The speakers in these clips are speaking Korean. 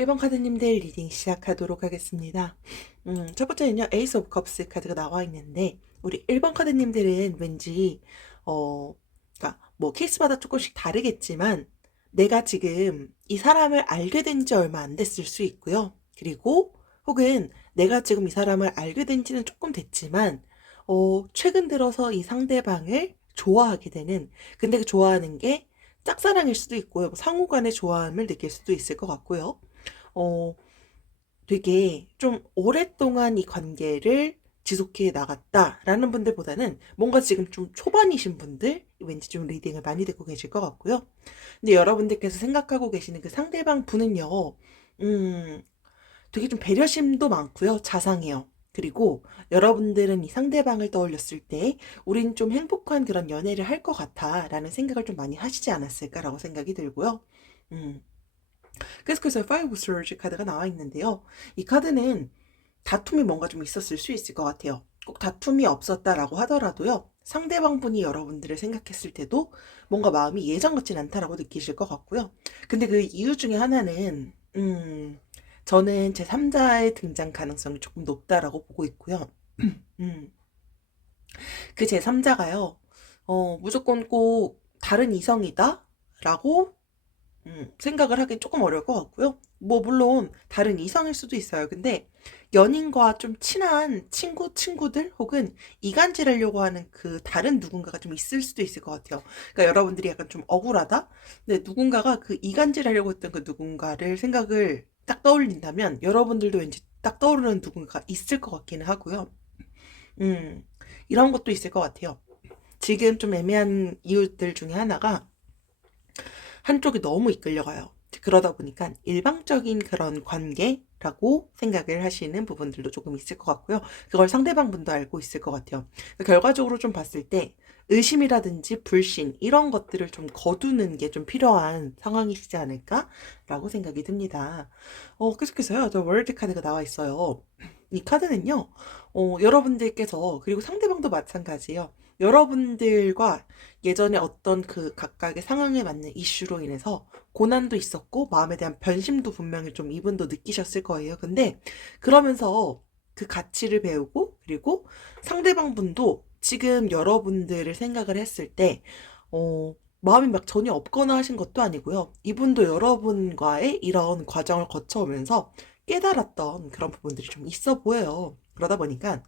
1번 카드님들 리딩 시작하도록 하겠습니다. 첫 번째는요, 에이스 오브 컵스 카드가 나와 있는데, 우리 1번 카드님들은 왠지, 그러니까 뭐 케이스마다 조금씩 다르겠지만, 내가 지금 이 사람을 알게 된 지 얼마 안 됐을 수 있고요. 그리고 혹은 내가 지금 이 사람을 알게 된 지는 조금 됐지만, 최근 들어서 이 상대방을 좋아하게 되는, 근데 그 좋아하는 게 짝사랑일 수도 있고요. 뭐 상호 간의 좋아함을 느낄 수도 있을 것 같고요. 어, 되게 좀 오랫동안 이 관계를 지속해 나갔다라는 분들보다는 뭔가 지금 좀 초반이신 분들, 왠지 좀 리딩을 많이 듣고 계실 것 같고요. 근데 여러분들께서 생각하고 계시는 그 상대방 분은요, 음, 되게 좀 배려심도 많고요. 자상해요. 그리고 여러분들은 이 상대방을 떠올렸을 때 우린 좀 행복한 그런 연애를 할 것 같아 라는 생각을 좀 많이 하시지 않았을까라고 생각이 들고요. 음, 계속해서 Five Swords 카드가 나와 있는데요. 이 카드는 다툼이 뭔가 좀 있었을 수 있을 것 같아요. 꼭 다툼이 없었다라고 하더라도요. 상대방 분이 여러분들을 생각했을 때도 뭔가 마음이 예전 같진 않다라고 느끼실 것 같고요. 근데 그 이유 중에 하나는 저는 제 3자의 등장 가능성이 조금 높다라고 보고 있고요. 음, 그 제 3자가요. 무조건 꼭 다른 이성이다 라고 생각을 하긴 조금 어려울 것 같고요. 뭐 물론 다른 이성일 수도 있어요. 근데 연인과 좀 친한 친구들 혹은 이간질하려고 하는 그 다른 누군가가 좀 있을 수도 있을 것 같아요. 그러니까 여러분들이 약간 좀 억울하다. 근데 누군가가 그 이간질하려고 했던 그 누군가를 생각을 딱 떠올린다면 여러분들도 왠지 딱 떠오르는 누군가가 있을 것 같기는 하고요. 음, 이런 것도 있을 것 같아요. 지금 좀 애매한 이유들 중에 하나가 한쪽이 너무 이끌려가요. 그러다 보니까 일방적인 그런 관계라고 생각을 하시는 부분들도 조금 있을 것 같고요. 그걸 상대방 분도 알고 있을 것 같아요. 결과적으로 좀 봤을 때 의심이라든지 불신 이런 것들을 좀 거두는 게 좀 필요한 상황이시지 않을까라고 생각이 듭니다. 계속해서요. 저 월드 카드가 나와 있어요. 이 카드는요. 여러분들께서 그리고 상대방도 마찬가지예요. 여러분들과 예전에 어떤 그 각각의 상황에 맞는 이슈로 인해서 고난도 있었고 마음에 대한 변심도 분명히 좀 이분도 느끼셨을 거예요. 근데 그러면서 그 가치를 배우고 그리고 상대방 분도 지금 여러분들을 생각을 했을 때 마음이 막 전혀 없거나 하신 것도 아니고요. 이분도 여러분과의 이런 과정을 거쳐오면서 깨달았던 그런 부분들이 좀 있어 보여요. 그러다 보니까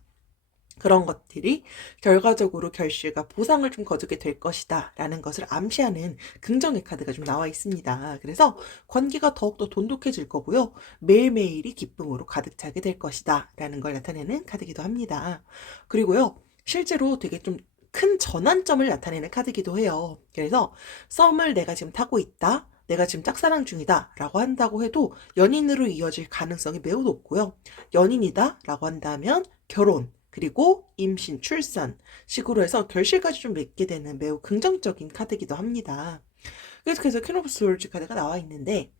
그런 것들이 결과적으로 결실과 보상을 좀 거두게 될 것이다 라는 것을 암시하는 긍정의 카드가 좀 나와 있습니다. 그래서 관계가 더욱더 돈독해질 거고요. 매일매일이 기쁨으로 가득 차게 될 것이다 라는 걸 나타내는 카드기도 합니다. 그리고요. 실제로 되게 좀 큰 전환점을 나타내는 카드기도 해요. 그래서 썸을 내가 지금 타고 있다. 내가 지금 짝사랑 중이다 라고 한다고 해도 연인으로 이어질 가능성이 매우 높고요. 연인이다 라고 한다면 결혼, 그리고 임신, 출산 식으로 해서 결실까지 좀 맺게 되는 매우 긍정적인 카드이기도 합니다. 그래서 퀸 오브 스월즈 카드가 나와 있는데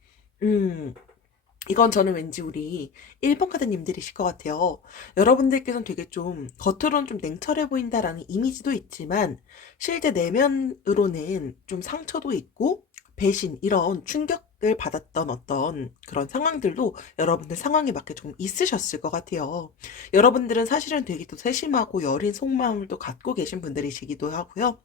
이건 저는 왠지 우리 1번 카드님들이실 것 같아요. 여러분들께서는 되게 좀 겉으로는 좀 냉철해 보인다라는 이미지도 있지만 실제 내면으로는 좀 상처도 있고 배신 이런 충격을 받았던 어떤 그런 상황들도 여러분들 상황에 맞게 좀 있으셨을 것 같아요. 여러분들은 사실은 되게 또 세심하고 여린 속마음을 또 갖고 계신 분들이시기도 하고요.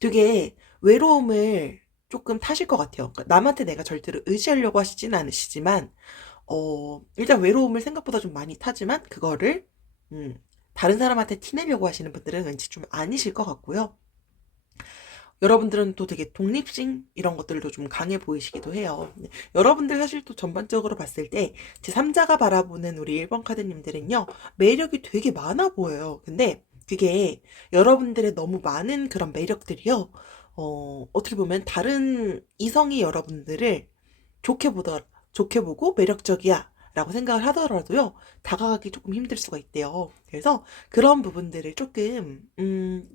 되게 외로움을 조금 타실 것 같아요. 그러니까 남한테 내가 절대로 의지하려고 하시진 않으시지만 일단 외로움을 생각보다 좀 많이 타지만 그거를 음, 다른 사람한테 티내려고 하시는 분들은 왠지 좀 아니실 것 같고요. 여러분들은 또 되게 독립심 이런 것들도 좀 강해 보이시기도 해요. 네, 여러분들 사실 또 전반적으로 봤을 때 제3자가 바라보는 우리 1번 카드님들은요. 매력이 되게 많아 보여요. 근데 그게 여러분들의 너무 많은 그런 매력들이요. 어떻게 보면 다른 이성이 여러분들을 좋게 보더 좋게 보고 매력적이야 라고 생각을 하더라도요 다가가기 조금 힘들 수가 있대요. 그래서 그런 부분들을 조금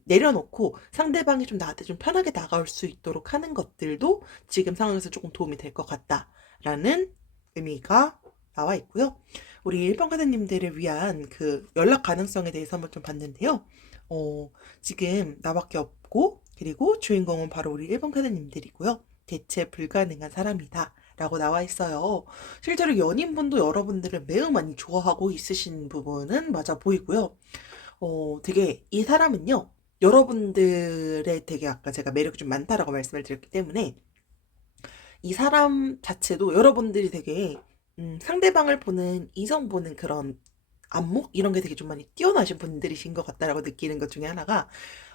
내려놓고 상대방이 좀 나한테 좀 편하게 다가올 수 있도록 하는 것들도 지금 상황에서 조금 도움이 될 것 같다라는 의미가 나와 있고요. 우리 일반 카드님들을 위한 그 연락 가능성에 대해서 한번 좀 봤는데요. 지금 나밖에 없고 그리고 주인공은 바로 우리 1번 카드님들이고요. 대체 불가능한 사람이다 라고 나와 있어요. 실제로 연인분도 여러분들을 매우 많이 좋아하고 있으신 부분은 맞아 보이고요. 되게 이 사람은요, 여러분들의 되게 아까 제가 매력이 좀 많다라고 말씀을 드렸기 때문에 이 사람 자체도 여러분들이 되게 상대방을 보는 이성 보는 그런 안목 이런 게 되게 좀 많이 뛰어나신 분들이신 것 같다라고 느끼는 것 중에 하나가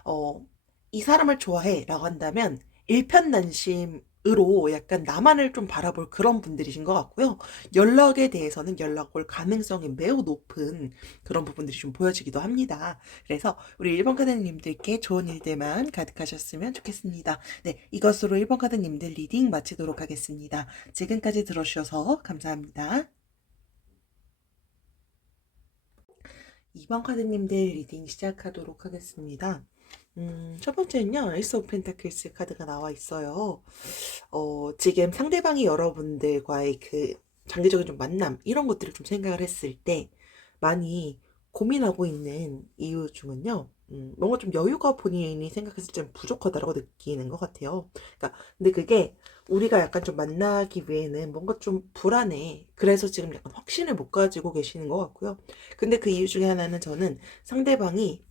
어, 이 사람을 좋아해라고 한다면 일편단심으로 약간 나만을 좀 바라볼 그런 분들이신 것 같고요. 연락에 대해서는 연락 올 가능성이 매우 높은 그런 부분들이 좀 보여지기도 합니다. 그래서 우리 1번 카드님들께 좋은 일들만 가득하셨으면 좋겠습니다. 네, 이것으로 1번 카드님들 리딩 마치도록 하겠습니다. 지금까지 들어주셔서 감사합니다. 2번 카드님들 리딩 시작하도록 하겠습니다. 첫 번째는요, 에이스 오브 펜타클스 카드가 나와 있어요. 지금 상대방이 여러분들과의 그 장기적인 좀 만남, 이런 것들을 좀 생각을 했을 때 많이 고민하고 있는 이유 중은요, 뭔가 좀 여유가 본인이 생각했을 때 부족하다라고 느끼는 것 같아요. 그러니까, 근데 그게 우리가 약간 좀 만나기 위해는 뭔가 좀 불안해. 그래서 지금 약간 확신을 못 가지고 계시는 것 같고요. 근데 그 이유 중에 하나는 저는 상대방이,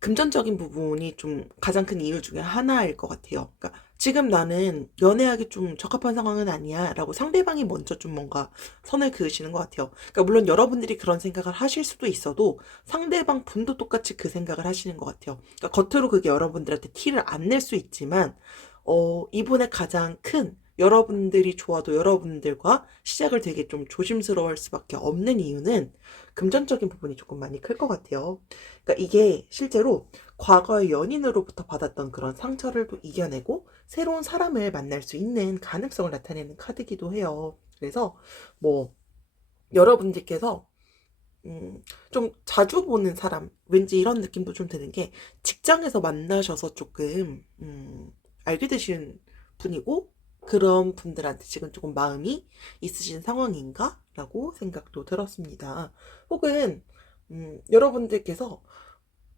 금전적인 부분이 좀 가장 큰 이유 중에 하나일 것 같아요. 그러니까 지금 나는 연애하기 좀 적합한 상황은 아니야 라고 상대방이 먼저 좀 뭔가 선을 그으시는 것 같아요. 그러니까 물론 여러분들이 그런 생각을 하실 수도 있어도 상대방 분도 똑같이 그 생각을 하시는 것 같아요. 그러니까 겉으로 그게 여러분들한테 티를 안 낼 수 있지만 이분의 가장 큰 여러분들이 좋아도 여러분들과 시작을 되게 좀 조심스러워할 수밖에 없는 이유는 금전적인 부분이 조금 많이 클 것 같아요. 그러니까 이게 실제로 과거의 연인으로부터 받았던 그런 상처를 또 이겨내고 새로운 사람을 만날 수 있는 가능성을 나타내는 카드기도 해요. 그래서 뭐 여러분들께서 좀 자주 보는 사람, 왠지 이런 느낌도 좀 드는 게 직장에서 만나셔서 조금 알게 되신 분이고 그런 분들한테 지금 조금 마음이 있으신 상황인가? 라고 생각도 들었습니다. 혹은 여러분들께서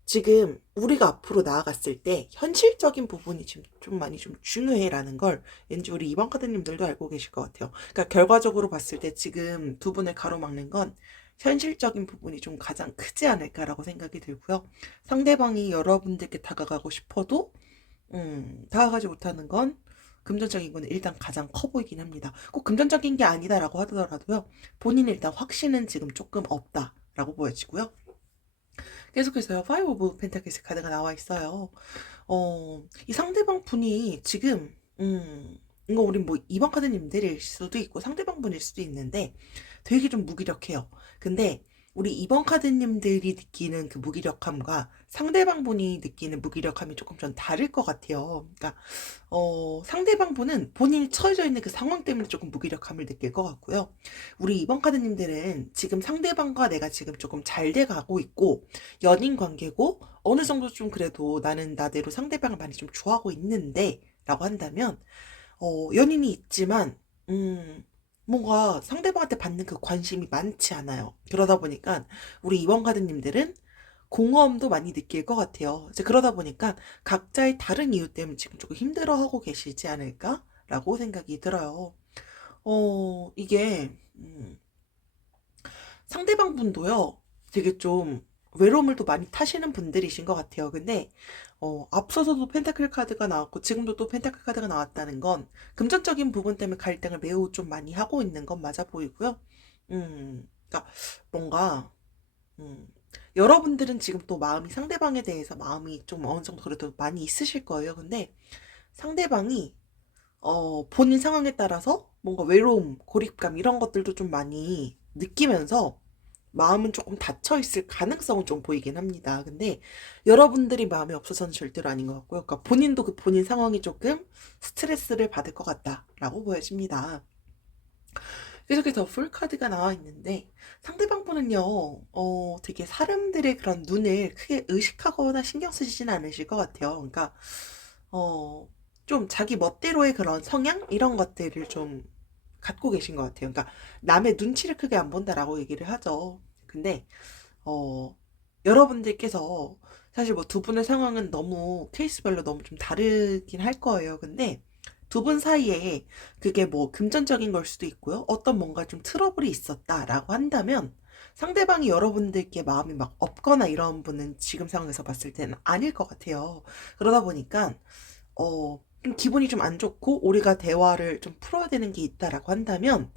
지금 우리가 앞으로 나아갔을 때 현실적인 부분이 지금 좀 많이 좀 중요해라는 걸 왠지 우리 이번 카드님들도 알고 계실 것 같아요. 그러니까 결과적으로 봤을 때 지금 두 분을 가로막는 건 현실적인 부분이 좀 가장 크지 않을까라고 생각이 들고요. 상대방이 여러분들께 다가가고 싶어도 다가가지 못하는 건 금전적인 거는 일단 가장 커 보이긴 합니다. 꼭 금전적인 게 아니다라고 하더라도요. 본인은 일단 확신은 지금 조금 없다라고 보여지고요. 계속해서요. 파이브 오브 펜타클스 카드가 나와 있어요. 이 상대방 분이 지금 이거 우리 뭐 2번 카드님들일 수도 있고 상대방 분일 수도 있는데 되게 좀 무기력해요. 근데 우리 2번 카드님들이 느끼는 그 무기력함과 상대방 분이 느끼는 무기력함이 조금 좀 다를 것 같아요. 그러니까 상대방 분은 본인이 처해져 있는 그 상황 때문에 조금 무기력함을 느낄 것 같고요. 우리 2번 카드님들은 지금 상대방과 내가 지금 조금 잘 돼가고 있고 연인 관계고 어느 정도 좀 그래도 나는 나대로 상대방을 많이 좀 좋아하고 있는데 라고 한다면 연인이 있지만 뭔가 상대방한테 받는 그 관심이 많지 않아요. 그러다 보니까 우리 이번 카드님들은 공허함도 많이 느낄 것 같아요. 이제 그러다 보니까 각자의 다른 이유 때문에 지금 조금 힘들어하고 계시지 않을까라고 생각이 들어요. 이게 상대방 분도요, 되게 좀 외로움을 또 많이 타시는 분들이신 것 같아요. 근데, 앞서서도 펜타클 카드가 나왔고, 지금도 또 펜타클 카드가 나왔다는 건, 금전적인 부분 때문에 갈등을 매우 좀 많이 하고 있는 건 맞아 보이고요. 그러니까, 뭔가, 음, 여러분들은 지금 또 마음이 상대방에 대해서 마음이 좀 어느 정도 그래도 많이 있으실 거예요. 근데, 상대방이, 본인 상황에 따라서 뭔가 외로움, 고립감, 이런 것들도 좀 많이 느끼면서, 마음은 조금 닫혀 있을 가능성은 좀 보이긴 합니다. 근데 여러분들이 마음이 없어서는 절대로 아닌 것 같고요. 그러니까 본인도 그 본인 상황이 조금 스트레스를 받을 것 같다라고 보여집니다. 계속해서 풀카드가 나와 있는데 상대방 분은요, 되게 사람들의 그런 눈을 크게 의식하거나 신경 쓰시진 않으실 것 같아요. 그러니까, 어, 좀 자기 멋대로의 그런 성향? 이런 것들을 좀 갖고 계신 것 같아요. 그러니까 남의 눈치를 크게 안 본다라고 얘기를 하죠. 근데 어, 여러분들께서 사실 뭐 두 분의 상황은 너무 케이스별로 너무 좀 다르긴 할 거예요. 근데 두 분 사이에 그게 뭐 금전적인 걸 수도 있고요. 어떤 뭔가 좀 트러블이 있었다라고 한다면 상대방이 여러분들께 마음이 막 없거나 이런 분은 지금 상황에서 봤을 때는 아닐 것 같아요. 그러다 보니까 좀 기분이 좀 안 좋고 우리가 대화를 좀 풀어야 되는 게 있다라고 한다면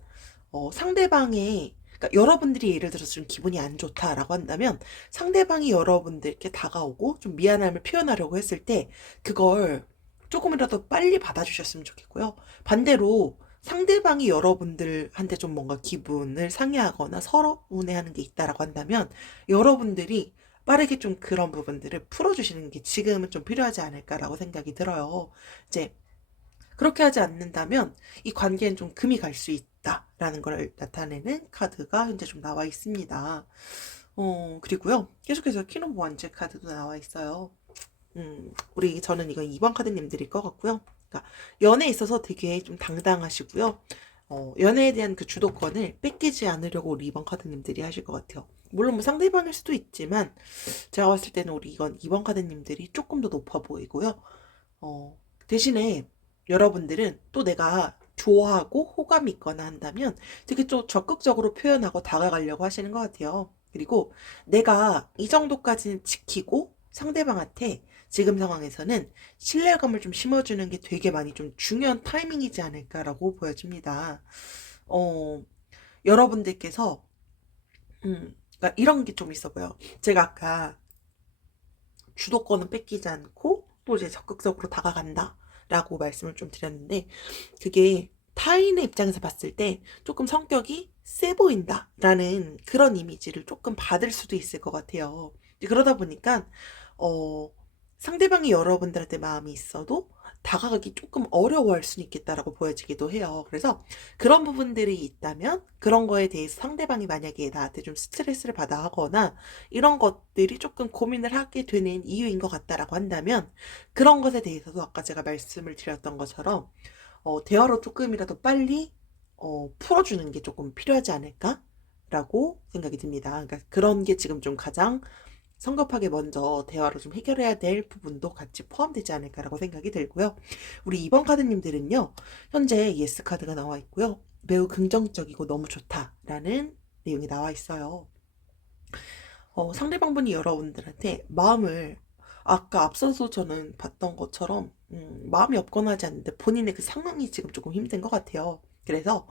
상대방의 그러니까 여러분들이 예를 들어서 좀 기분이 안 좋다라고 한다면 상대방이 여러분들께 다가오고 좀 미안함을 표현하려고 했을 때 그걸 조금이라도 빨리 받아주셨으면 좋겠고요. 반대로 상대방이 여러분들한테 좀 뭔가 기분을 상해하거나 서러운해하는 게 있다라고 한다면 여러분들이 빠르게 좀 그런 부분들을 풀어주시는 게 지금은 좀 필요하지 않을까라고 생각이 들어요. 이제 그렇게 하지 않는다면 이 관계엔 좀 금이 갈 수 있다라는 걸 나타내는 카드가 현재 좀 나와 있습니다. 그리고요. 계속해서 키노보 완제 카드도 나와 있어요. 저는 이건 2번 카드님 드릴 것 같고요. 그러니까 연애에 있어서 되게 좀 당당하시고요. 연애에 대한 그 주도권을 뺏기지 않으려고 우리 2번 카드님들이 하실 것 같아요. 물론 뭐 상대방일 수도 있지만 제가 봤을 때는 우리 이건 2번 카드님들이 조금 더 높아 보이고요. 대신에 여러분들은 또 내가 좋아하고 호감이 있거나 한다면 되게 좀 적극적으로 표현하고 다가가려고 하시는 것 같아요. 그리고 내가 이 정도까지는 지키고 상대방한테 지금 상황에서는 신뢰감을 좀 심어주는 게 되게 많이 좀 중요한 타이밍이지 않을까라고 보여집니다. 어, 여러분들께서, 그러니까 이런 게 좀 있어 보여. 제가 아까 주도권은 뺏기지 않고 또 이제 적극적으로 다가간다. 라고 말씀을 좀 드렸는데, 그게 타인의 입장에서 봤을 때 조금 성격이 세 보인다. 라는 그런 이미지를 조금 받을 수도 있을 것 같아요. 그러다 보니까, 어, 상대방이 여러분들한테 마음이 있어도 다가가기 조금 어려워할 수는 있겠다라고 보여지기도 해요. 그래서 그런 부분들이 있다면 그런 거에 대해서 상대방이 만약에 나한테 좀 스트레스를 받아 하거나 이런 것들이 조금 고민을 하게 되는 이유인 것 같다라고 한다면 그런 것에 대해서도 아까 제가 말씀을 드렸던 것처럼 대화로 조금이라도 빨리 풀어주는 게 조금 필요하지 않을까라고 생각이 듭니다. 그러니까 그런 게 지금 좀 가장 성급하게 먼저 대화로 좀 해결해야 될 부분도 같이 포함되지 않을까라고 생각이 들고요. 우리 2번 카드님들은요, 현재 예스 카드가 나와 있고요. 매우 긍정적이고 너무 좋다라는 내용이 나와 있어요. 상대방분이 여러분들한테 마음을 아까 앞서서 저는 봤던 것처럼 마음이 없거나 하지 않는데 본인의 그 상황이 지금 조금 힘든 것 같아요. 그래서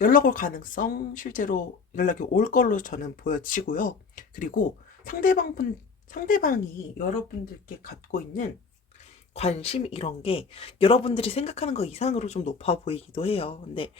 연락 올 가능성 실제로 연락이 올 걸로 저는 보여지고요. 그리고 상대방이 여러분들께 갖고 있는 관심 이런 게 여러분들이 생각하는 것 이상으로 좀 높아 보이기도 해요. 근데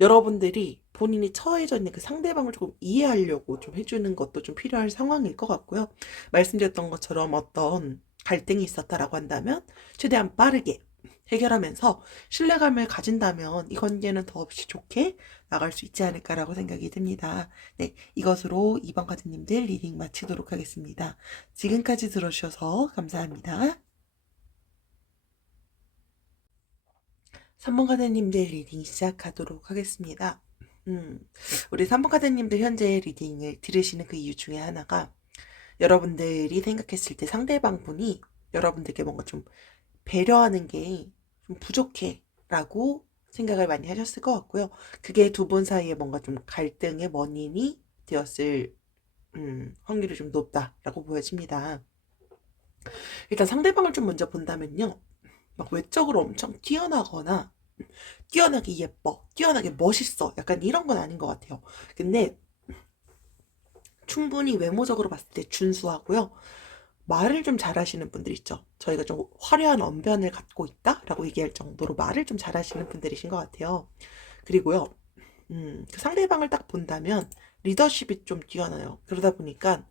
여러분들이 본인이 처해져 있는 그 상대방을 조금 이해하려고 좀 해주는 것도 좀 필요할 상황일 것 같고요. 말씀드렸던 것처럼 어떤 갈등이 있었다라고 한다면 최대한 빠르게 해결하면서 신뢰감을 가진다면 이 관계는 더없이 좋게 나갈 수 있지 않을까라고 생각이 듭니다. 네, 이것으로 2번 카드님들 리딩 마치도록 하겠습니다. 지금까지 들어주셔서 감사합니다. 3번 카드님들 리딩 시작하도록 하겠습니다. 우리 3번 카드님들 현재 리딩을 들으시는 그 이유 중에 하나가 여러분들이 생각했을 때 상대방 분이 여러분들께 뭔가 좀 배려하는 게 좀 부족해 라고 생각을 많이 하셨을 것 같고요. 그게 두 분 사이에 뭔가 좀 갈등의 원인이 되었을 확률이 좀 높다라고 보여집니다. 일단 상대방을 좀 먼저 본다면요. 막 외적으로 엄청 뛰어나거나 뛰어나게 예뻐, 뛰어나게 멋있어 약간 이런 건 아닌 것 같아요. 근데 충분히 외모적으로 봤을 때 준수하고요. 말을 좀 잘하시는 분들 있죠. 저희가 좀 화려한 언변을 갖고 있다라고 얘기할 정도로 말을 좀 잘하시는 분들이신 것 같아요. 그리고요, 그 상대방을 딱 본다면 리더십이 좀 뛰어나요. 그러다 보니까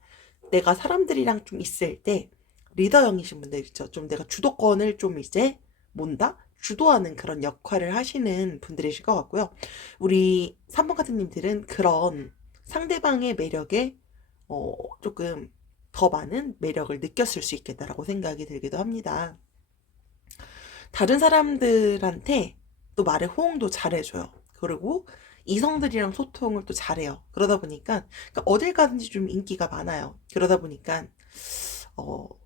내가 사람들이랑 좀 있을 때 리더형이신 분들 있죠. 좀 내가 주도권을 좀 이제 몬다? 주도하는 그런 역할을 하시는 분들이실 것 같고요. 우리 3번 카드님들은 그런 상대방의 매력에 조금 더 많은 매력을 느꼈을 수 있겠다라고 생각이 들기도 합니다. 다른 사람들한테 또 말에 호응도 잘해줘요. 그리고 이성들이랑 소통을 또 잘해요. 그러다 보니까 그러니까 어딜 가든지 좀 인기가 많아요. 그러다 보니까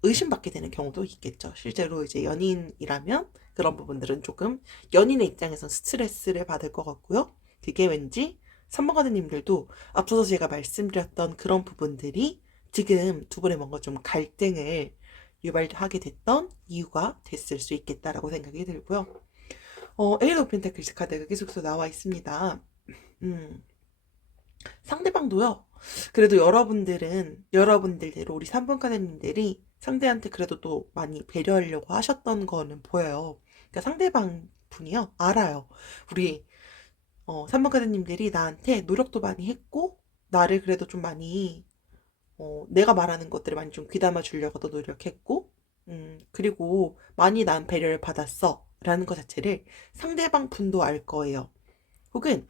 의심받게 되는 경우도 있겠죠. 실제로 이제 연인이라면 그런 부분들은 조금 연인의 입장에선 스트레스를 받을 것 같고요. 그게 왠지 3번 가드님들도 앞서서 제가 말씀드렸던 그런 부분들이 지금 두 분의 뭔가 좀 갈등을 유발하게 됐던 이유가 됐을 수 있겠다라고 생각이 들고요. 에이드 오브 펜타클스 카드가 계속해서 나와 있습니다. 음, 상대방도요. 그래도 여러분들대로 우리 3번 카드님들이 상대한테 그래도 또 많이 배려하려고 하셨던 거는 보여요. 그러니까 상대방 분이요. 알아요. 우리 3번 카드님들이 나한테 노력도 많이 했고 나를 그래도 좀 많이 내가 말하는 것들을 많이 좀 귀담아 주려고도 노력했고 그리고 많이 난 배려를 받았어 라는 것 자체를 상대방 분도 알 거예요. 혹은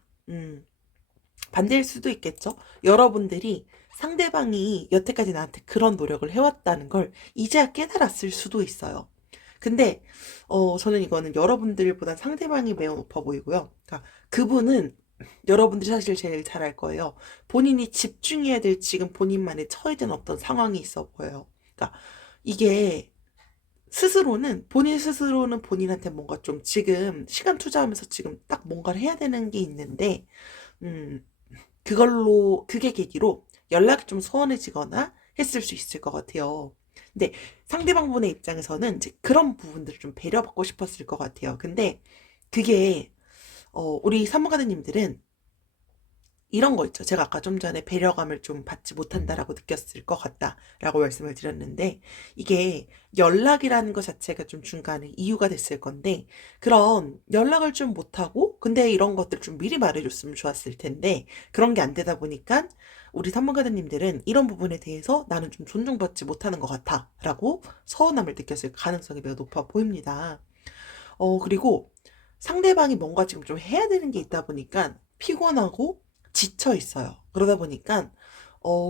반대일 수도 있겠죠. 여러분들이 상대방이 여태까지 나한테 그런 노력을 해왔다는 걸 이제야 깨달았을 수도 있어요. 근데 저는 이거는 여러분들보다 상대방이 매우 높아 보이고요. 그러니까 그분은 여러분들이 사실 제일 잘 알 거예요. 본인이 집중해야 될 지금 본인만의 처해진 어떤 상황이 있어 보여요. 그러니까 이게 본인 스스로는 본인한테 뭔가 좀 지금 시간 투자하면서 지금 딱 뭔가를 해야 되는 게 있는데, 음, 그게 계기로 연락이 좀 소원해지거나 했을 수 있을 것 같아요. 근데 상대방 분의 입장에서는 이제 그런 부분들을 좀 배려받고 싶었을 것 같아요. 근데 그게, 우리 사무가드님들은 이런 거 있죠. 제가 아까 좀 전에 배려감을 좀 받지 못한다라고 느꼈을 것 같다라고 말씀을 드렸는데, 이게 연락이라는 것 자체가 좀 중간에 이유가 됐을 건데, 그런 연락을 좀 못하고, 근데 이런 것들 좀 미리 말해줬으면 좋았을 텐데, 그런 게 안 되다 보니까, 우리 산모가드님들은 이런 부분에 대해서 나는 좀 존중받지 못하는 것 같아. 라고 서운함을 느꼈을 가능성이 매우 높아 보입니다. 그리고 상대방이 뭔가 지금 좀 해야 되는 게 있다 보니까 피곤하고 지쳐 있어요. 그러다 보니까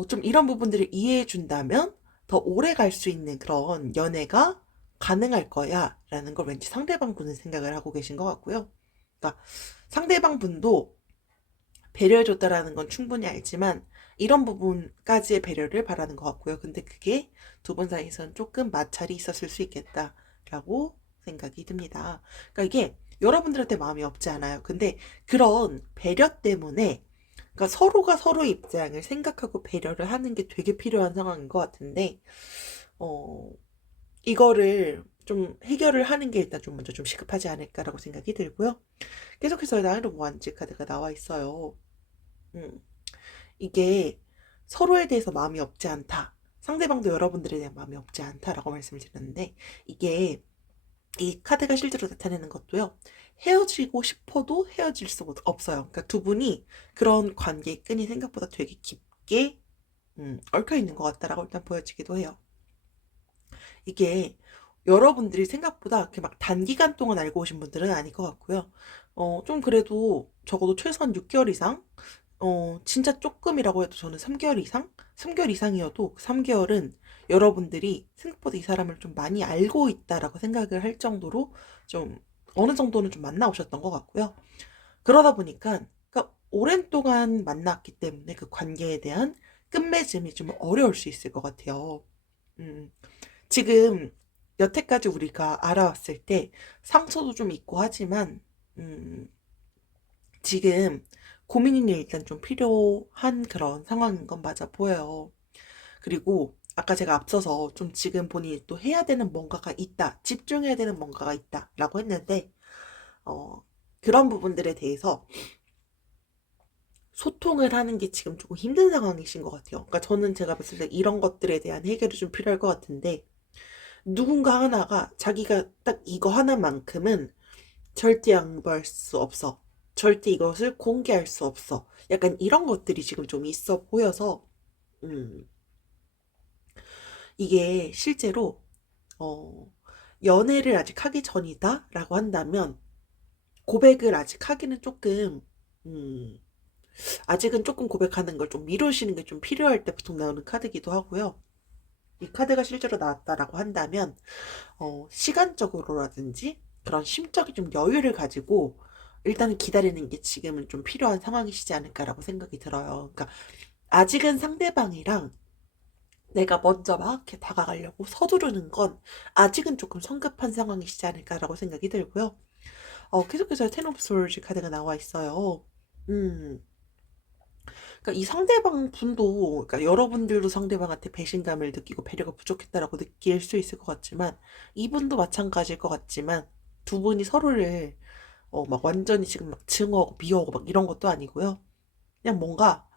좀 이런 부분들을 이해해 준다면 더 오래 갈 수 있는 그런 연애가 가능할 거야 라는 걸 왠지 상대방 분은 생각을 하고 계신 것 같고요. 그러니까 상대방 분도 배려해 줬다라는 건 충분히 알지만 이런 부분까지의 배려를 바라는 것 같고요. 근데 그게 두 분 사이에서는 조금 마찰이 있었을 수 있겠다라고 생각이 듭니다. 그러니까 이게 여러분들한테 마음이 없지 않아요. 근데 그런 배려 때문에 그러니까 서로가 서로 입장을 생각하고 배려를 하는 게 되게 필요한 상황인 것 같은데 어, 이거를 좀 해결을 하는 게 일단 좀 먼저 좀 시급하지 않을까라고 생각이 들고요. 계속해서 나이로 무한지 카드가 나와 있어요. 음, 이게 서로에 대해서 마음이 없지 않다. 상대방도 여러분들에 대한 마음이 없지 않다라고 말씀을 드렸는데 이게 이 카드가 실제로 나타내는 것도요. 헤어지고 싶어도 헤어질 수 없어요. 그러니까 두 분이 그런 관계의 끈이 생각보다 되게 깊게 얽혀 있는 것 같다라고 일단 보여지기도 해요. 이게 여러분들이 생각보다 이렇게 막 단기간 동안 알고 오신 분들은 아닐 것 같고요. 좀 그래도 적어도 최소한 6개월 이상? 진짜 조금이라고 해도 저는 3개월 이상? 3개월 이상이어도 3개월은 여러분들이 생각보다 이 사람을 좀 많이 알고 있다라고 생각을 할 정도로 좀 어느 정도는 좀 만나오셨던 것 같고요. 그러다 보니까 그러니까 오랜 동안 만났기 때문에 그 관계에 대한 끝맺음이 좀 어려울 수 있을 것 같아요. 음, 지금 여태까지 우리가 알아왔을 때 상처도 좀 있고 하지만 음, 지금 고민이 일단 좀 필요한 그런 상황인 건 맞아 보여요. 그리고 아까 제가 앞서서 좀 지금 본인이 또 해야 되는 뭔가가 있다, 집중해야 되는 뭔가가 있다라고 했는데 그런 부분들에 대해서 소통을 하는 게 지금 조금 힘든 상황이신 것 같아요. 그러니까 저는 제가 봤을 때 이런 것들에 대한 해결이 좀 필요할 것 같은데 누군가 하나가 자기가 딱 이거 하나만큼은 절대 양보할 수 없어. 절대 이것을 공개할 수 없어. 약간 이런 것들이 지금 좀 있어 보여서, 음, 이게 실제로, 어, 연애를 아직 하기 전이다? 라고 한다면, 고백을 아직 하기는 조금, 음, 아직은 조금 고백하는 걸 좀 미루시는 게 좀 필요할 때 보통 나오는 카드기도 하고요. 이 카드가 실제로 나왔다라고 한다면, 시간적으로라든지 그런 심적인 좀 여유를 가지고 일단은 기다리는 게 지금은 좀 필요한 상황이시지 않을까라고 생각이 들어요. 그러니까 아직은 상대방이랑 내가 먼저 막 이렇게 다가가려고 서두르는 건 아직은 조금 성급한 상황이시지 않을까라고 생각이 들고요. 계속해서 텐 오브 솔즈 카드가 나와 있어요. 음. 그러니까 이 상대방 분도, 그러니까 여러분들도 상대방한테 배신감을 느끼고 배려가 부족했다라고 느낄 수 있을 것 같지만, 이분도 마찬가지일 것 같지만, 두 분이 서로를 막 완전히 지금 막 증오하고 미워하고 막 이런 것도 아니고요. 그냥 뭔가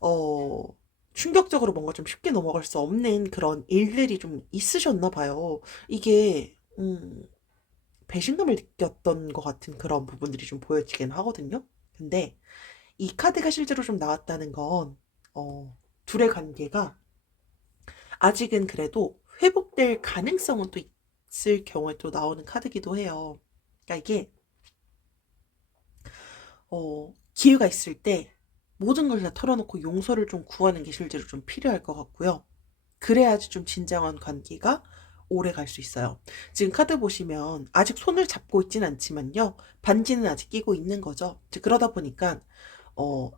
어 충격적으로 뭔가 좀 쉽게 넘어갈 수 없는 그런 일들이 좀 있으셨나 봐요. 이게 배신감을 느꼈던 것 같은 그런 부분들이 좀 보여지긴 하거든요. 근데 이 카드가 실제로 좀 나왔다는 건 둘의 관계가 아직은 그래도 회복될 가능성은 또 있을 경우에 또 나오는 카드기도 해요. 그러니까 이게 기회가 있을 때 모든 걸 다 털어놓고 용서를 좀 구하는 게 실제로 좀 필요할 것 같고요. 그래야지 좀 진정한 관계가 오래 갈 수 있어요. 지금 카드 보시면 아직 손을 잡고 있진 않지만요. 반지는 아직 끼고 있는 거죠. 이제 그러다 보니까 어,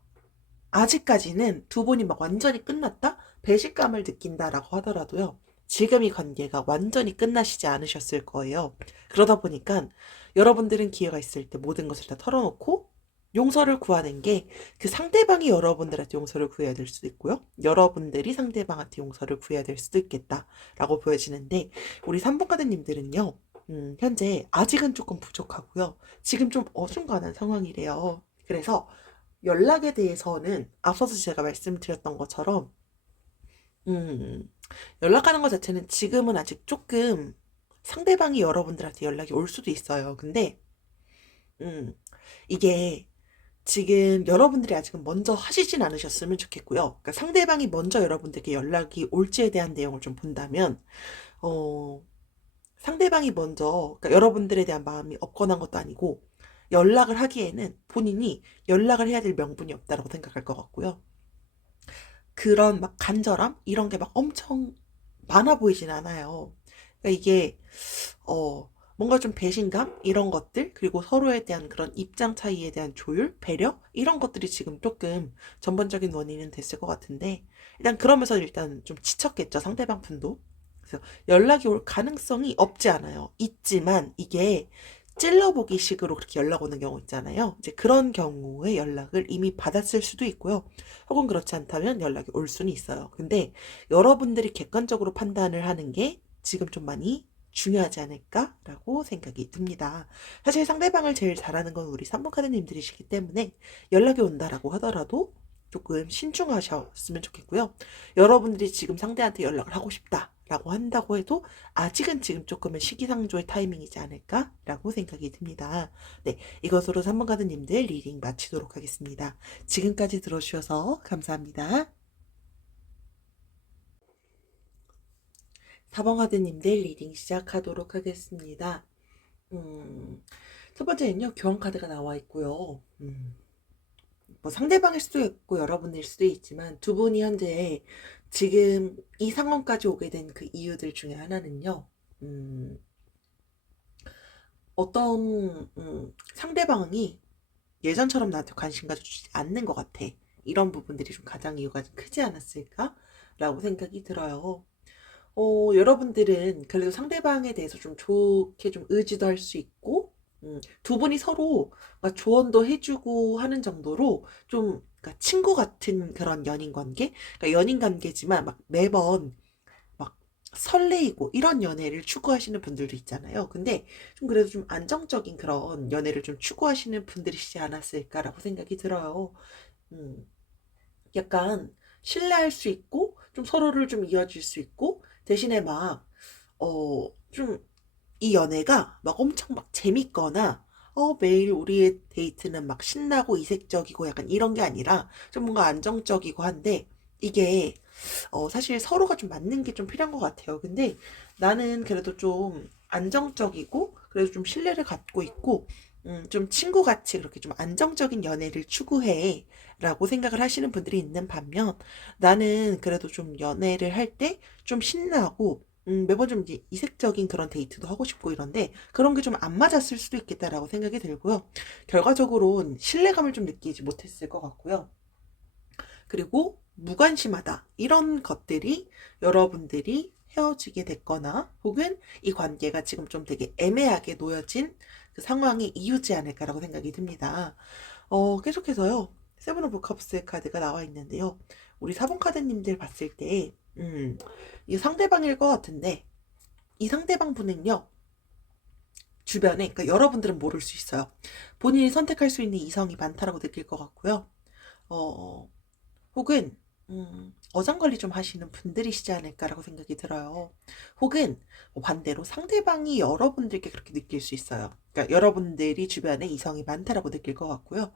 아직까지는 두 분이 막 완전히 끝났다? 배신감을 느낀다라고 하더라도요. 지금 이 관계가 완전히 끝나시지 않으셨을 거예요. 그러다 보니까 여러분들은 기회가 있을 때 모든 것을 다 털어놓고 용서를 구하는 게 그 상대방이 여러분들한테 용서를 구해야 될 수도 있고요. 여러분들이 상대방한테 용서를 구해야 될 수도 있겠다라고 보여지는데 우리 3번 카드님들은요. 현재 아직은 조금 부족하고요. 지금 좀 어중간한 상황이래요. 그래서 연락에 대해서는 앞서서 제가 말씀드렸던 것처럼 음, 연락하는 것 자체는 지금은 아직 조금 상대방이 여러분들한테 연락이 올 수도 있어요. 근데 음, 이게 지금 여러분들이 아직은 먼저 하시진 않으셨으면 좋겠고요. 그러니까 상대방이 먼저 여러분들께 연락이 올지에 대한 내용을 좀 본다면 어, 상대방이 먼저, 그러니까 여러분들에 대한 마음이 없거나 한 것도 아니고 연락을 하기에는 본인이 연락을 해야 될 명분이 없다라고 생각할 것 같고요. 그런 막 간절함 이런 게 막 엄청 많아 보이진 않아요. 그러니까 이게 뭔가 좀 배신감 이런 것들 그리고 서로에 대한 그런 입장 차이에 대한 조율, 배려 이런 것들이 지금 조금 전반적인 원인은 됐을 것 같은데 일단 그러면서 일단 좀 지쳤겠죠 상대방 분도. 그래서 연락이 올 가능성이 없지 않아요. 있지만 이게 찔러보기 식으로 그렇게 연락 오는 경우 있잖아요. 이제 그런 경우에 연락을 이미 받았을 수도 있고요. 혹은 그렇지 않다면 연락이 올 수는 있어요. 근데 여러분들이 객관적으로 판단을 하는 게 지금 좀 많이 중요하지 않을까라고 생각이 듭니다. 사실 상대방을 제일 잘하는 건 우리 3번 카드님들이시기 때문에 연락이 온다라고 하더라도 조금 신중하셨으면 좋겠고요. 여러분들이 지금 상대한테 연락을 하고 싶다라고 한다고 해도 아직은 지금 조금은 시기상조의 타이밍이지 않을까라고 생각이 듭니다. 네, 이것으로 3번 카드님들 리딩 마치도록 하겠습니다. 지금까지 들어주셔서 감사합니다. 4번 카드님들 리딩 시작하도록 하겠습니다. 첫 번째는요, 교환 카드가 나와 있고요. 뭐 상대방일 수도 있고 여러분일 수도 있지만 두 분이 현재 지금 이 상황까지 오게 된 그 이유들 중에 하나는요. 음, 어떤 상대방이 예전처럼 나한테 관심 가져주지 않는 것 같아. 이런 부분들이 좀 가장 이유가 좀 크지 않았을까라고 생각이 들어요. 여러분들은 그래도 상대방에 대해서 좀 좋게 좀 의지도 할 수 있고, 두 분이 서로 막 조언도 해주고 하는 정도로 좀 그러니까 친구 같은 그런 연인 관계? 그러니까 연인 관계지만 막 매번 막 설레이고 이런 연애를 추구하시는 분들도 있잖아요. 근데 좀 그래도 좀 안정적인 그런 연애를 좀 추구하시는 분들이시지 않았을까라고 생각이 들어요. 음. 약간 신뢰할 수 있고 좀 서로를 좀 이어줄 수 있고 대신에 막 좀 이 연애가 막 엄청 막 재밌거나 매일 우리의 데이트는 막 신나고 이색적이고 약간 이런 게 아니라 좀 뭔가 안정적이고 한데 이게 사실 서로가 좀 맞는 게 좀 필요한 것 같아요. 근데 나는 그래도 좀 안정적이고 그래도 좀 신뢰를 갖고 있고 좀 친구같이 그렇게 좀 안정적인 연애를 추구해 라고 생각을 하시는 분들이 있는 반면 나는 그래도 좀 연애를 할 때 좀 신나고 매번 좀 이제 이색적인 그런 데이트도 하고 싶고 이런데 그런 게 좀 안 맞았을 수도 있겠다라고 생각이 들고요. 결과적으로는 신뢰감을 좀 느끼지 못했을 것 같고요. 그리고 무관심하다. 이런 것들이 여러분들이 헤어지게 됐거나 혹은 이 관계가 지금 좀 되게 애매하게 놓여진 그 상황이 이유지 않을까라고 생각이 듭니다. 계속해서요. 세븐 오브 컵스 카드가 나와 있는데요. 우리 4번 카드님들 봤을 때, 이 상대방일 것 같은데, 이 상대방 분은요, 주변에, 그러니까 여러분들은 모를 수 있어요. 본인이 선택할 수 있는 이성이 많다라고 느낄 것 같고요. 어, 혹은 어장관리 좀 하시는 분들이시지 않을까라고 생각이 들어요. 혹은 반대로 상대방이 여러분들께 그렇게 느낄 수 있어요. 그러니까 여러분들이 주변에 이성이 많다라고 느낄 것 같고요.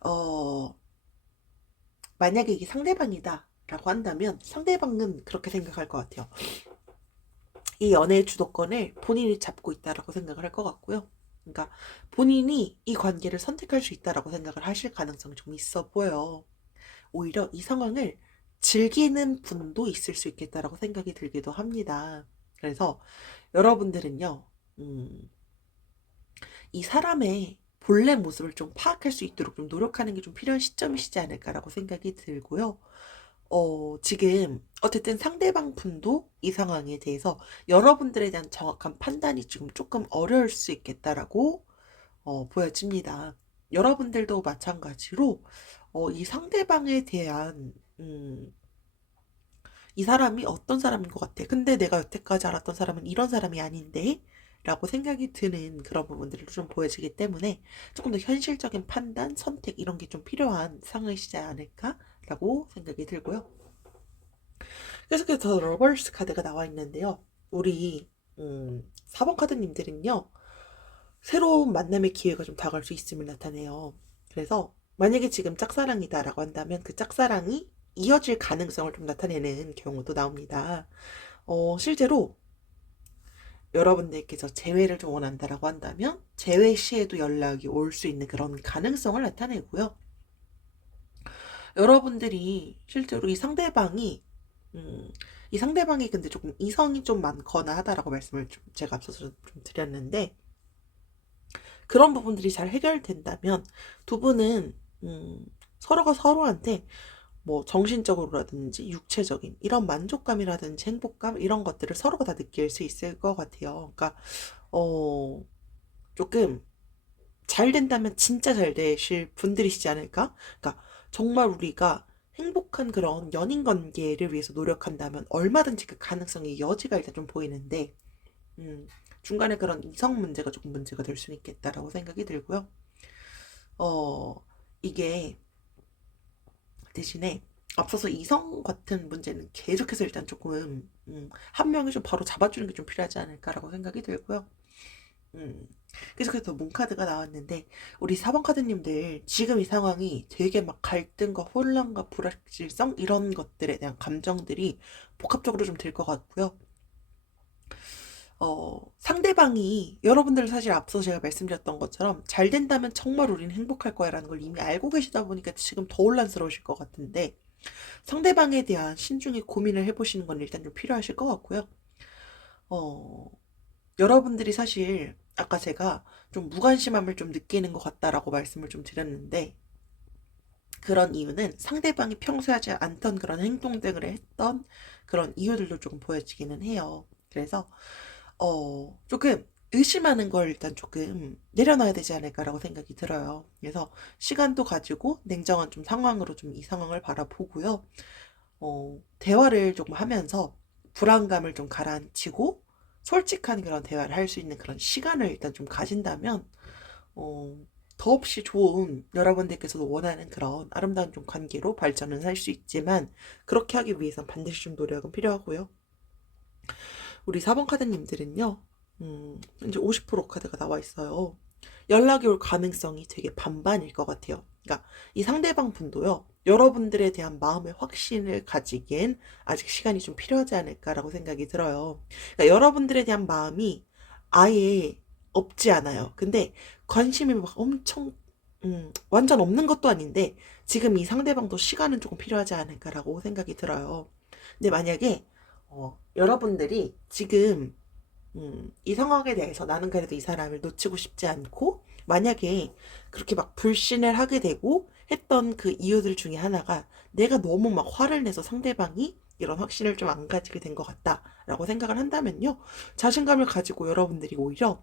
어, 만약에 이게 상대방이다라고 한다면 상대방은 그렇게 생각할 것 같아요. 이 연애의 주도권을 본인이 잡고 있다라고 생각을 할 것 같고요. 그러니까 본인이 이 관계를 선택할 수 있다라고 생각을 하실 가능성이 좀 있어 보여요. 오히려 이 상황을 즐기는 분도 있을 수 있겠다라고 생각이 들기도 합니다. 그래서 여러분들은요, 이 사람의 본래 모습을 좀 파악할 수 있도록 좀 노력하는 게 좀 필요한 시점이시지 않을까라고 생각이 들고요. 지금 어쨌든 상대방 분도 이 상황에 대해서 여러분들에 대한 정확한 판단이 지금 조금 어려울 수 있겠다라고 보여집니다. 여러분들도 마찬가지로 이 상대방에 대한 이 사람이 어떤 사람인 것 같아. 근데 내가 여태까지 알았던 사람은 이런 사람이 아닌데? 라고 생각이 드는 그런 부분들이 좀 보여지기 때문에 조금 더 현실적인 판단, 선택 이런 게 좀 필요한 상황이시지 않을까라고 생각이 들고요. 계속해서 러버스 카드가 나와 있는데요. 우리 4번 카드님들은요. 새로운 만남의 기회가 좀 다가올 수 있음을 나타내요. 그래서 만약에 지금 짝사랑이다라고 한다면 그 짝사랑이 이어질 가능성을 좀 나타내는 경우도 나옵니다. 실제로 여러분들께서 재회를 좀 원한다라고 한다면 재회 시에도 연락이 올 수 있는 그런 가능성을 나타내고요. 여러분들이 실제로 이 상대방이 근데 조금 이성이 좀 많거나 하다라고 말씀을 좀 제가 앞서서 좀 드렸는데 그런 부분들이 잘 해결된다면 두 분은 서로가 서로한테 뭐 정신적으로라든지 육체적인 이런 만족감이라든지 행복감 이런 것들을 서로가 다 느낄 수 있을 것 같아요. 그러니까 조금 잘 된다면 진짜 잘 되실 분들이시지 않을까? 그러니까 정말 우리가 행복한 그런 연인 관계를 위해서 노력한다면 얼마든지 그 가능성의 여지가 일단 좀 보이는데 중간에 그런 이성 문제가 조금 문제가 될 수 있겠다라고 생각이 들고요. 이게 대신에 앞서서 이성 같은 문제는 계속해서 일단 조금 한 명이 좀 바로 잡아주는 게 좀 필요하지 않을까라고 생각이 들고요. 계속해서 문카드가 나왔는데 우리 4번 카드님들 지금 이 상황이 되게 막 갈등과 혼란과 불확실성 이런 것들에 대한 감정들이 복합적으로 좀 들 것 같고요. 상대방이 여러분들 사실 앞서 제가 말씀드렸던 것처럼 잘 된다면 정말 우리는 행복할 거야라는 걸 이미 알고 계시다 보니까 지금 더 혼란스러우실 것 같은데 상대방에 대한 신중히 고민을 해보시는 건 일단 좀 필요하실 것 같고요. 어, 여러분들이 사실 아까 제가 좀 무관심함을 좀 느끼는 것 같다라고 말씀을 좀 드렸는데 그런 이유는 상대방이 평소에 하지 않던 그런 행동 등을 했던 그런 이유들도 조금 보여지기는 해요. 그래서 조금 의심하는 걸 일단 조금 내려놔야 되지 않을까라고 생각이 들어요. 그래서 시간도 가지고 냉정한 좀 상황으로 좀 이 상황을 바라보고요. 대화를 조금 하면서 불안감을 좀 가라앉히고 솔직한 그런 대화를 할 수 있는 그런 시간을 일단 좀 가진다면 어, 더없이 좋은 여러분들께서도 원하는 그런 아름다운 좀 관계로 발전을 할 수 있지만 그렇게 하기 위해선 반드시 좀 노력은 필요하고요. 우리 4번 카드님들은요. 이제 50% 카드가 나와 있어요. 연락이 올 가능성이 되게 반반일 것 같아요. 그러니까 이 상대방 분도요. 여러분들에 대한 마음의 확신을 가지기엔 아직 시간이 좀 필요하지 않을까라고 생각이 들어요. 그러니까 여러분들에 대한 마음이 아예 없지 않아요. 근데 관심이 막 엄청 완전 없는 것도 아닌데 지금 이 상대방도 시간은 조금 필요하지 않을까라고 생각이 들어요. 근데 만약에 여러분들이 지금 이 상황에 대해서 나는 그래도 이 사람을 놓치고 싶지 않고 만약에 그렇게 막 불신을 하게 되고 했던 그 이유들 중에 하나가 내가 너무 막 화를 내서 상대방이 이런 확신을 좀 안 가지게 된 것 같다라고 생각을 한다면요. 자신감을 가지고 여러분들이 오히려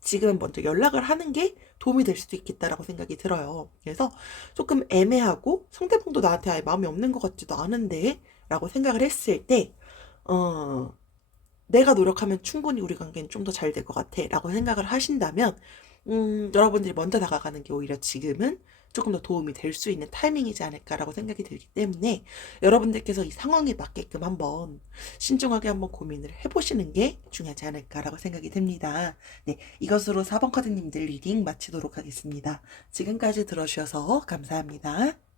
지금 먼저 연락을 하는 게 도움이 될 수도 있겠다라고 생각이 들어요. 그래서 조금 애매하고 상대방도 나한테 아예 마음이 없는 것 같지도 않은데 라고 생각을 했을 때, 어, 내가 노력하면 충분히 우리 관계는 좀 더 잘 될 것 같아 라고 생각을 하신다면 여러분들이 먼저 다가가는 게 오히려 지금은 조금 더 도움이 될 수 있는 타이밍이지 않을까라고 생각이 들기 때문에 여러분들께서 이 상황에 맞게끔 한번 신중하게 한번 고민을 해보시는 게 중요하지 않을까라고 생각이 듭니다. 네, 이것으로 4번 카드님들 리딩 마치도록 하겠습니다. 지금까지 들어주셔서 감사합니다.